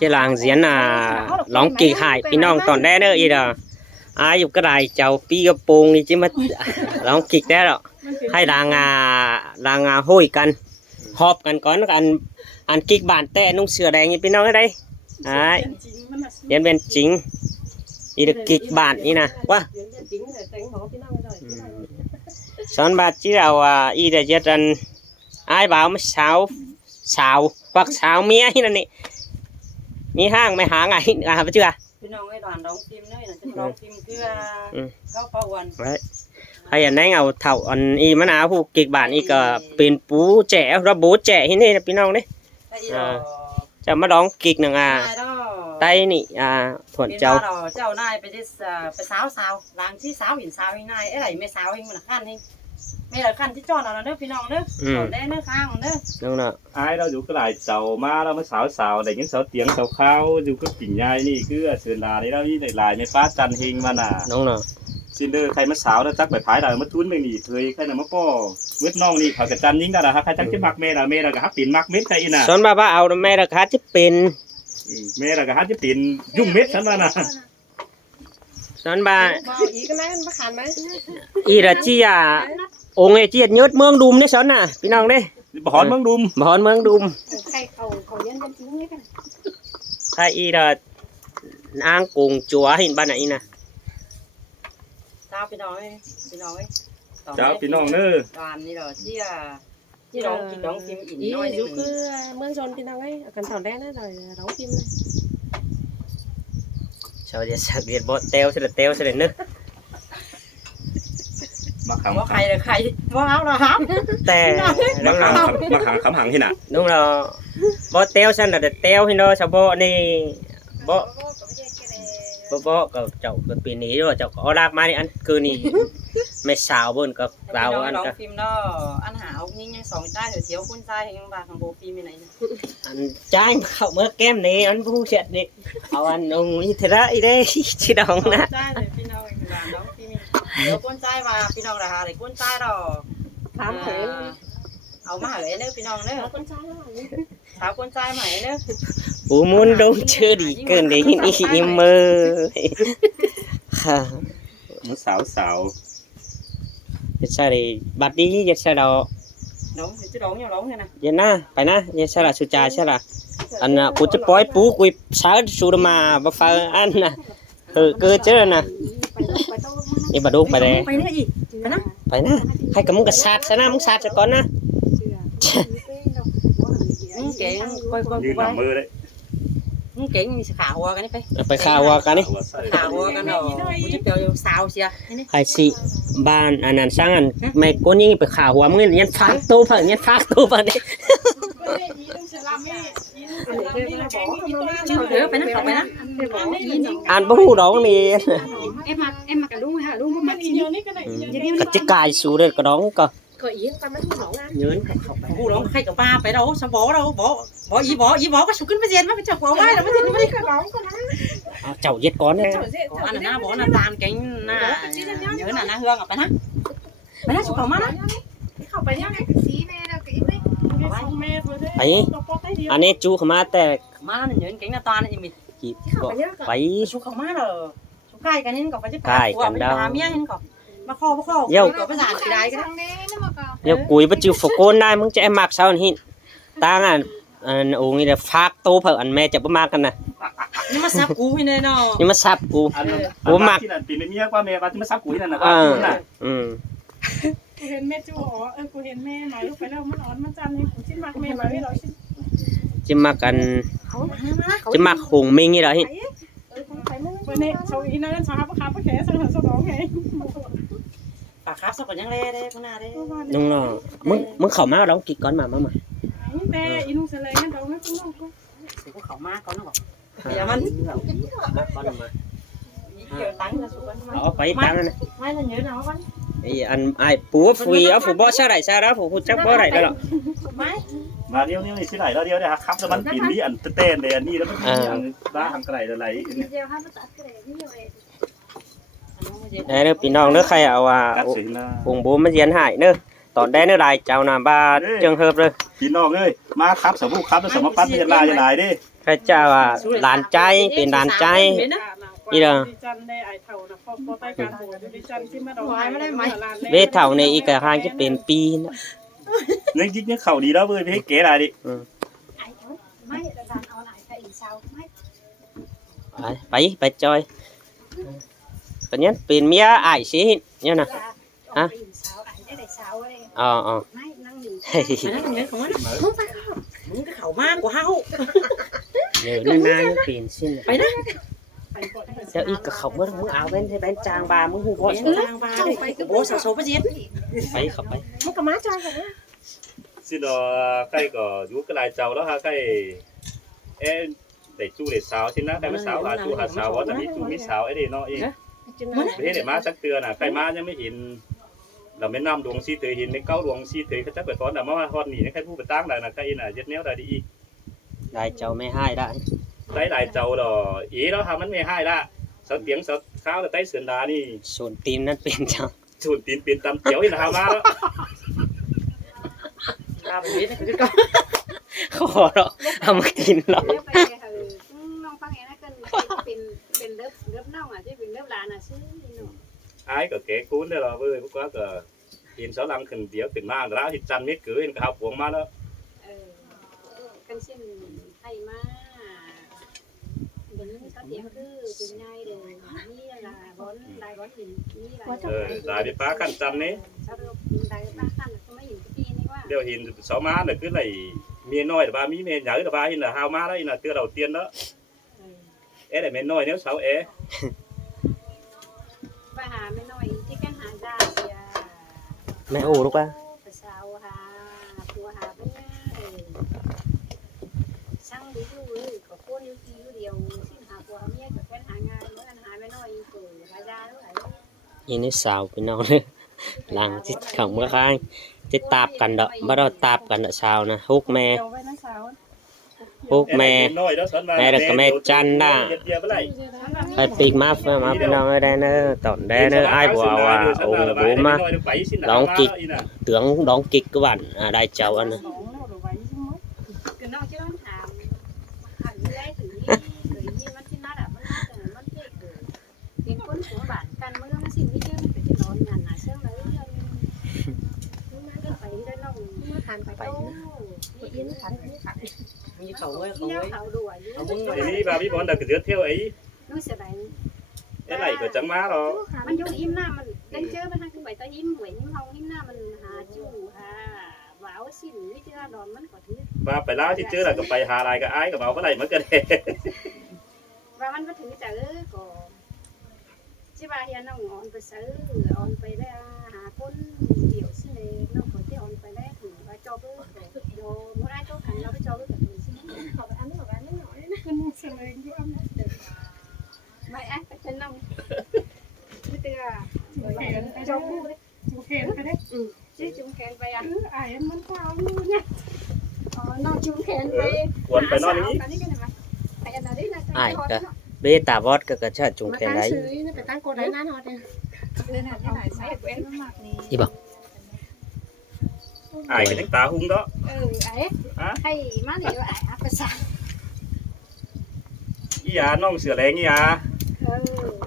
Chứ làng diễn là lóng kỳ hạiพี่น้องตอนแรกเด้ออีดาอาอยู่ก็ได้เจ้าปีกระโปรงนี่จิมาลองกิกได้หรอให้ลางห้อยกันหอบกันก่อนอันกิกบานแต่นุ่งเสื้อแดงนี่พี่น้องได้ไอ้เรียนเป็นจริงอีเด็กกิกบานนี่นะว่าสอนบาจีเราอีเด็กยัดอันไอ้บ่าวไม่สาวhoặc sào mía như này mi hang mày hang này phải chưaพี่น้องไอ้đoàn đóng phim nữa là đóng phim cứเข้าเข้าวัน hay là nãy ngầu thầu anh y mà nào phụ kịch bản y cả pin bú trẻ ra bố trẻ như thế là pin non đấyจะมาร้องกิกหนึ่งไต้นี่thuận châu เจ้านายไปสาวล้างที่สาวหินสาวยังไงไอ้ไหนไม่สาวเองมันขั้นนี่ไม่ละขั้นที่จอดเอาเด้อพี่น้องเด้อจอดได้เด้อข้างเด้อ đúng rồi ai đâu dù cái lại sầu ma đâu mới xào để những sáu tiếng sầu khao dù cái kiểu nhai này cứ sườn là đấy đâu đi lại mới phát chân hình mà nà đúng rồi xin đưa khai mất xào đó chắc phải phái là mất thún mình nhỉ thời khai là mất po mất non đi phải cái chân những là khai chắc cái mặc mê là cái hấp tiền mặc mết khai nè son ba ao mẹ là khá chứ pin mê là cái hấp chứ tiền dung mết sẵn mà nè son ba y là chi ông ấy chi nhớt mương đùm đấy son àพี่น้องđấy bỏ hòn mương đùm hay y là ăn cùng chúa hình ban này nè chàoพี่น้องấy chàoพี่น้องnữa đoàn đi rồi chứ đóng phim ỉn nói đi cứ mương sonพี่น้องấy cần thằng đen đấy rồi đóng phim này sao vậy sao biệt bọt teo sẽ là nước mặc hàng là khay mua áo là hám tè mặc hàng khám hàng thế nào đúng rồi bọt teo xem là teo thì nó sao bọt này bọt chậu cái pin ní rồi chậu có đạp mai ăn cứ nì mày xào bơn có vào ăn cả phim đó ăn hảo nhưng sòng trai rồi thiếu con trai thì bà thằng bộ phim này ăn trai không mơ kem này ăn bu chuyện này ăn ông như thế đấy đấy chỉ đồng nè con trai và phi đồng là hà để con trai đó ông mà hỏi nữa phi đồng nữa sao con trai mày nữa bố muốn đâu chưa đi cơn đấy im mơ muốn xào vậy sao thì bắt đi vậy sao đó đúng thì chứ đúng nhau đúng này nè vậy na phải na vậy sao là sụt trà sao là anh cô chỉ bói bú cô sáu sụt mà bắt phải ăn nè cơ chứ nè đi bà đu phải đây phải na hay cầm cái sạt sao na muốn sạt cho con na như nằm mơ đấy kiểu như khảo qua cái này phải khảo qua cái này khảo qua cái nào chút tiêu xào xia hay xị ban anh sang anh mày có những phải khảo qua mới nhân phát tô phần đấy ăn bố đó thì em mặc cả đúng hả đúng mặc cái chiếc cài xuống đây cái đó cơ nhớ hú đó hay cả ba phải đâu sao bỏ ý bỏ cái sụn kinh với gen cái chọc bỏ vai là mới cái bóng chậu giết con đấy ăn là na bỏ là tàn cánh na nhớ là na hương à phải na chụp vào mắt á ấy anh ấy chú không mátแต่ má nhớ cánh là toàn thì mình phải chú không mát rồi chú cay cái nên còn phải chứ cay cần đâu mà kho dâu có cái giàn cái đáy cái dâu cuối bắt chịu phục côn đây muốn cho em mặc sao hiện ta uống như là phát tô phải anh mẹ chụp mặcกันnè nhưng mà sắp cú nên nó nhưng mà sắp cú bố mặc tiền mía qua mẹ và mà sắp cuối này làเห็นแม่จู๋กูเห็นแม่หน่อยลูกไปแล้วมันอ่อนมันจันนี่กูชิมักแม่มาไม่หรอก chỉ mặc ăn chỉ mặc hùng minh như đấy bữa nay sau ý nói sao hấp khá khé sao đó nghe bà khắp sao còn nhang le đây con nào đây đúng rồi muốn khẩu máu đóng kịch con màแต่อีนุ่งเสลงนั่นเราไม่ต้องน้องก็khẩu ma con nó bảo giờ mình phải tăng này mai là nhớ nào con thì anh ai búa phùi áo phù bó sao đó phù chắc bó này đó rồi mà điêu này thế này đó điêu này khắp cho bắn pin đi ăn tên để ăn đi đó ăn đá hàng cái này là lấy đấy đó pin non nước khay ảo cùng bố mới diễn hại nữa ตอนได้เนื้อลายเจ้าน่ะบ้าจังเฮิบเลย พี่น้องเอ้ยมาครับสบู่ครับแล้วสมปัดมันจะลายจะหลายเด้ พระเจ้าอ่ะหลานใจเป็นหลานใจ อีเด้อ ดิจันได้ไอเท่านะพอไปการโหดิจันที่มาดอก เวทเท่าในอีกทางจะเป็นปีนะ นี่ยิกเนี่ยเข่าดีแล้วเว้ยไปให้เก๋หลายดิ ไม่อาจารย์เอาไหนไปอีกเช้าไม่ ไปจอยตอนนี้เป็นเมียอ้ายสิเนี่ยนะ ฮะอีกเช้าไอ้ได้เช้าเลย อ๋อ ไม่นั่งอยู่ นั่นเงินของมันมึงก็เขามากกว่าเฮา เดี๋ยวหน้าเปลี่ยนสิ้น ไปนะ เจ้าอีกกับเขาเมื่อมึงเอาเป็นให้เป็นจางบามึงหูบอส ทางบ้านไปโอ้สาวโซประเจ็ด ไปขับไป มันก็มาใจกันนะ สิดอใกล้ก็อยู่กับหลายเจ้าแล้วฮะใกล้ได้จู้ได้สาวสินะใครมาสาวหาจู้หาสาวว่าแต่มีจู้มีสาวไอ้เด้เนาะเองประเทศไหนมาสักเตือนน่ะใครมายังไม่เห็นเราไม่นำดวงซีเถยเห็นในเก้าดวงซีเถยเขาจะเปิดตอนน่ะมาฮอดนี่ใครผู้ไปตั้งได้น่ะใครน่ะเย็ดแนวได้ดีอีก ได้เจ้าไม่ให้ได้ ได้หลายเจ้าดออีแล้วทำมันไม่ให้ละสาวเตียงสาวข้าวแต่ใต้เสือนดานี่ ส่วนทีมนั้นเป็นจัง สูนตีนเป็นตำเจียวอีน่ะมาแล้ว ลาไปเฮ็ดให้ก็ ขอเราเอามากินเรา ไปน้องฟังเองนะเป็นเลิฟน้องอ่ะที่เป็นเลิฟหลานอ่ะชื่อหนู ไอ้ก็แก่คุ้นได้หรอเว้ยพวกก็เห็นสาวลังขึ้นเดียวขึ้นมาแล้วที่จันเม็ดเกลือเห็นข้าวพวงมาแล้ว กันเช่นให้มาเดี๋ยวนี้ก็เตียงคือเป็นไงเดี๋ยวนี่ละบอลลายบอลหินนี่ลาย ลายไปป้ากันจันนี่ ชอบลายป้าขั้นก็ไม่เห็นปีนี่ว่า เดี๋ยวเห็นสาวมาเนี่ยคือไรเมียน้อยแต่บ้ามีเมียใหญ่แต่บ้าเห็นแต่หาวมาแล้วอีน่ะเตือเราเตียนแล้วแต่เมียน้อยเนี่ยสาวไปหาไม่น้อยที่กันหาได้เสีย แม่โอ้ลูกป่ะ ไปสาวหาผัวหาเป็นช่างดีอยู่เลยก็โคตรอยู่เดียวสิ้นหาผัวเมียกับแฟนหางานเมื่อกันหาไม่น้อยเกิดรายได้เท่าไหร่ อีนี่สาวเป็นเอาเลยหลังจิตของเมื่อค้างจะตาบกันดอกบ่เราตาบกันดอกสาวนะฮุกแม่ เดี๋ยวไว้นะสาว ฮุกแม่แม่แล้วก็แม่จันน่ะไปปีกมาพี่น้องได้เนอะตอนได้เนอะอ้ายบัวว่าโอ้โหมาร้องกิกเตืองร้องกิกก็บันได้เจ้าอันนั้น 2แล้วเดี๋ยวไว้ซิมั้ง คือน้องจะต้องถามอันนี้ได้ถึงนี่เคยยินมันที่นัดอ่ะมันนัดแต่มันเกิดเป็นคนหัวบาดกันมันก็ไม่สิ้นไม่เชื่อมันเป็นนอนงานหนาเชื่อเลยมันก็ไปได้น้องมาทานไปนี่ยินทานนี่ทาน มีเขาเว้ยเขา เที่ยว เว้ย เขาดูอายุ ไอ้นี่บาพี่บอลแต่ก็เดือดเที่ยวไอ้ น้องเสียดาย ไอ้ไหลก็จังมาหรอ มันยุ่งอิ่มหน้ามันยังเจอมันทางขึ้นไปตายิ้มหวยยิ้มเฮายิ้มหน้ามันหาจู่หาว้าวสิ้นวิจารณ์ดอนมันก็ถือ มาไปแล้วที่เจอแล้วก็ไปหาอะไรก็ไอ้กับเอาเมื่อไหร่มันก็ได้ ว่ามันมาถึงจะก็ชิบาเฮียน้องอ่อนไปซื้ออ่อนไปได้หาคนเดี่ยวสิเลยน้องคนที่อ่อนไปได้ถึงว่าจอบโยมได้ตัวขันเราไปจอบกับตัวสิขอไปอันนี้ขอไปอันนี้หน่อยนะ มันเสลงอยู่อันนั้น ไม่อ่ะเป็นน้องไม่เตือ เห็นไปจบเห็นไปได้ ชื่อจุงแขนไปอ่ะ ไอ้มันเปล่าอยู่เนี่ย อ๋อน้องจุงแขนไป วนไปนอนนี้ อันนี้กันไหมไปอันนี้นะ อ้ายก็เบตาบอดก็กระชากจุงแขนได้ ไปตั้งโกดไหนหน้านอนเนี่ยเดินหาที่ไหนใส่เว้นมากนี่ อีบอก ไอ้ก็ยังตาหุ้งđó ไอ้มาหนิว่าไอ้ภาษา อีหยาน้องเสือแรงอีหยา เออ